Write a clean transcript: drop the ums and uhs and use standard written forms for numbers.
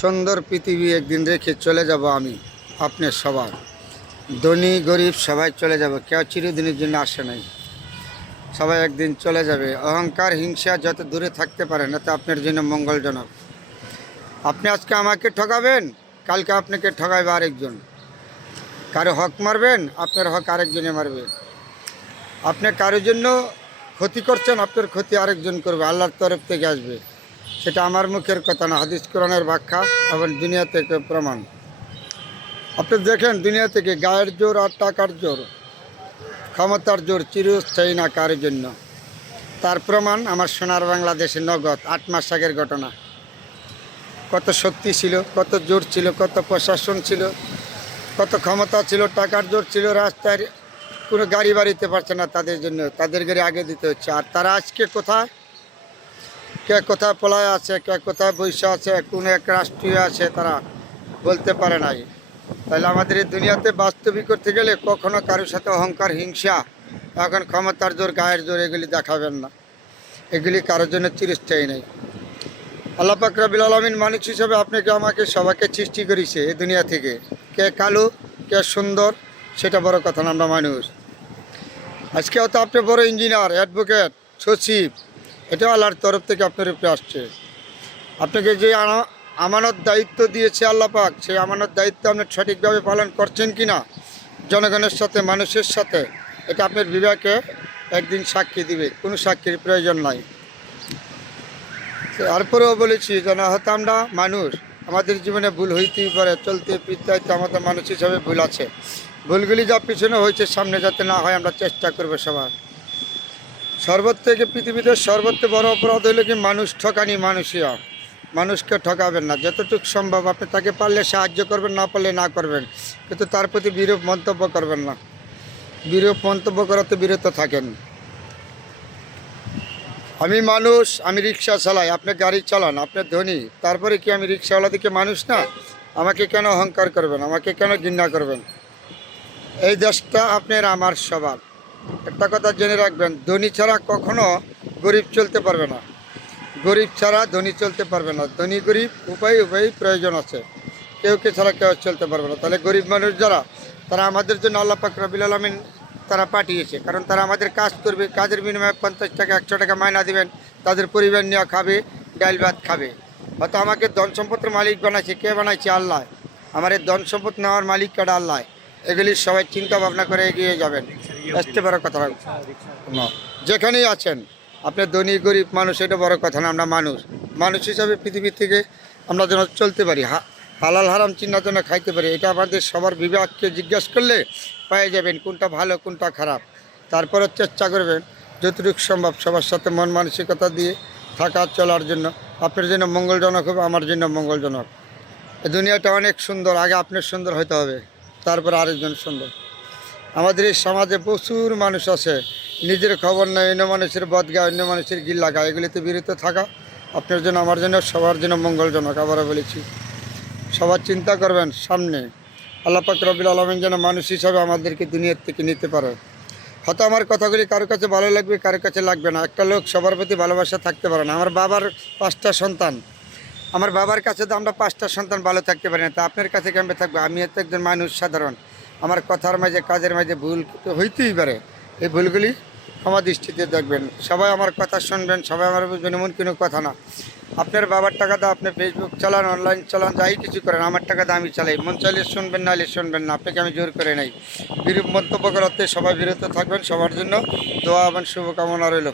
সুন্দর পৃথিবী একদিন রেখে চলে যাব আমি, আপনি সবার ধনী গরিব সবাই চলে যাব, কেউ চিরদিনের জন্য আসে নাই। সবাই একদিন চলে যাবে। অহংকার হিংসা যত দূরে থাকতে পারেন এত আপনার জন্য মঙ্গলজনক। আপনি আজকে আমাকে ঠকাবেন, কালকে আপনাকে ঠকাবে আরেকজন। কারো হক মারবেন, আপনার হক আরেকজনে মারবে। আপনি কারোর জন্য ক্ষতি করছেন, আপনার ক্ষতি আরেকজন করবে, আল্লাহর তরফ থেকে আসবে। সেটা আমার মুখের কথা না, হাদিস কোরআনের ব্যাখ্যা এবং দুনিয়া থেকে প্রমাণ। আপনি দেখেন দুনিয়া থেকে গায়ের জোর আর টাকার জোর, ক্ষমতার জোর চিরস্থায়ী না কারোর জন্য। তার প্রমাণ আমার সোনার বাংলাদেশের নগদ 8 মাস আগের ঘটনা। কত শক্তি ছিল, কত জোর ছিল, কত প্রশাসন ছিল, কত ক্ষমতা ছিল, টাকার জোর ছিল। রাস্তায় কোনো গাড়ি বাড়িতে পারছে না তাদের জন্য, তাদের গাড়ি আগে দিতে হচ্ছে। আর তারা আজকে কোথায়, কে কোথায় পলায় আছে, কে কোথায় বৈশা আছে, কোন এক রাষ্ট্রীয় আছে, তারা বলতে পারে নাই। তাহলে আমাদের এই দুনিয়াতে বাস্তবিক করতে গেলে কখনো কারোর সাথে অহংকার হিংসা, এখন ক্ষমতার জোর গায়ের জোর এগুলি দেখাবেন না। এগুলি কারোর জন্য চিরস্থায়ী নেই। আল্লাহ পাক রব্বুল আলামিন মানুষ হিসাবে আপনাকে আমাকে সবাইকে সৃষ্টি করেছে এই দুনিয়া থেকে। কে কালো, কে সুন্দর, সেটা বড় কথা না, আমরা মানুষ। আজকে হয়তো আপনি বড় ইঞ্জিনিয়ার, অ্যাডভোকেট, সচিব, এটাও আল্লাহর তরফ থেকে আপনার উপরে আসছে। আপনাকে যে আমানত দায়িত্ব দিয়েছে আল্লাহ পাক, সেই আমানত দায়িত্ব আপনি সঠিকভাবে পালন করছেন কি না জনগণের সাথে, মানুষের সাথে, এটা আপনার বিবেকে একদিন সাক্ষী দিবে। কোনো সাক্ষীর প্রয়োজন নাই। তারপরেও বলেছি যেন হয়তো আমরা মানুষ, আমাদের জীবনে ভুল হইতেই পারে, চলতে ফিরতে আমাদের মানুষ হিসাবে ভুল আছে। ভুলগুলি যা পিছনে হয়েছে সামনে যাতে না হয় আমরা চেষ্টা করবো সবার। থেকে পৃথিবীতে সর্বত্র বড় অপরাধ হইল কি মানুষ ঠকানি। মানুষইয়া মানুষকে ঠকাবেন না, যতটুকু সম্ভব আপনি তাকে পারলে সাহায্য করবেন, না পারলে না করবেন, কিন্তু তার প্রতি বিরূপ মন্তব্য করবেন না। বিরূপ মন্তব্য করাতে বিরত থাকেন। আমি মানুষ, আমি রিক্সা চালাই, আপনি গাড়ি চালান, আপনি ধনী, তারপরে কি আমি রিক্সাওয়ালা দিকে মানুষ না? আমাকে কেন অহংকার করবেন, আমাকে কেন ঘৃণা করবেন? এই দেশটা আপনার আমার সবার। একটা কথা জেনে রাখবেন, ধনী ছাড়া কখনো গরিব চলতে পারবে না, গরিব ছাড়া ধনী চলতে পারবে না। ধনী গরিব উভয় প্রয়োজন আছে, কেউ ছাড়া কেউ চলতে পারবে না। তাহলে গরিব মানুষ যারা, তারা আমাদের জন্য আল্লাহ পাক রব্বুল আলামিন তারা পাঠিয়েছে, কারণ তারা আমাদের কাজ করবে, কাজের বিনিময়ে 50 টাকা 100 টাকা মায়না দিবেন, তাদের পরিবার নিয়ে খাবে, ডাল ভাত খাবে। হয়তো আমাকে ধন সম্পদের মালিক বানাইছে, কে বানাইছে? আল্লাহ। আমার এই ধন সম্পদ নেওয়ার মালিক কাটা আল্লাহ। এগুলি সবাই চিন্তা ভাবনা করে এগিয়ে যাবেন। আসতে বড় কথা না, যেখানেই আছেন আপনি ধনী গরিব মানুষ, এটা বড় কথা না। আমরা মানুষ, মানুষ হিসাবে পৃথিবী থেকে আমরা যেন চলতে পারি, হালাল হারাম চিন্তা যেন খাইতে পারি, এটা আমাদের সবার বিবেককে জিজ্ঞেস করলে পেয়ে যাবেন কোনটা ভালো কোনটা খারাপ। তারপরে চেষ্টা করবেন যতটুকু সম্ভব সবার সাথে মন মানসিকতা দিয়ে থাকা চলার জন্য। আপনার জন্য মঙ্গলজনক হবে, আমার জন্য মঙ্গলজনক। এই দুনিয়াটা অনেক সুন্দর, আগে আপনার সুন্দর হতে হবে, তারপর আরেকজন সুন্দর। আমাদের এই সমাজে প্রচুর মানুষ আছে নিজের খবর নেয়, অন্য মানুষের বদগা, অন্য মানুষের গিল্লা গায়, এগুলিতে বিরত থাকা আপনার জন্য আমার জন্য সবার জন্য মঙ্গলজনক। আবারও বলেছি, সবার চিন্তা করবেন সামনে আল্লাহ পাক রব্বুল আলামিন যেন মানুষ হিসাবে আমাদেরকে দুনিয়ার থেকে নিতে পারে। হয়তো আমার কথাগুলি কারো কাছে ভালো লাগবে, কারো কাছে লাগবে না। একটা লোক সবার প্রতি ভালোবাসা থাকতে পারে না। আমার বাবার 5টা সন্তান, আমার বাবার কাছে তো আমরা 5টা সন্তান ভালো থাকতে পারি না, তা আপনার কাছে কেমন থাকবে? আমি তো একজন মানুষ সাধারণ, আমার কথার মাঝে কাজের মাঝে ভুল তো হইতেই পারে। এই ভুলগুলি আমার দৃষ্টিতে দেখবেন, সবাই আমার কথা শুনবেন, সবাই আমার বুঝবেন, এমন কোনো কথা না। আপনার বাবার টাকা দাও, আপনি ফেসবুক চালান, অনলাইন চালান, যাই কিছু করেন, আমার টাকা দাও আমি চালাই, মন চাইলে শুনবেন, নাহলে শুনবেন না। আপনাকে আমি জোর করে নাই। বিরূপ মন্তব্য করাতে সবাই বিরত থাকবেন। সবার জন্য দোয়া এবং শুভকামনা রইল।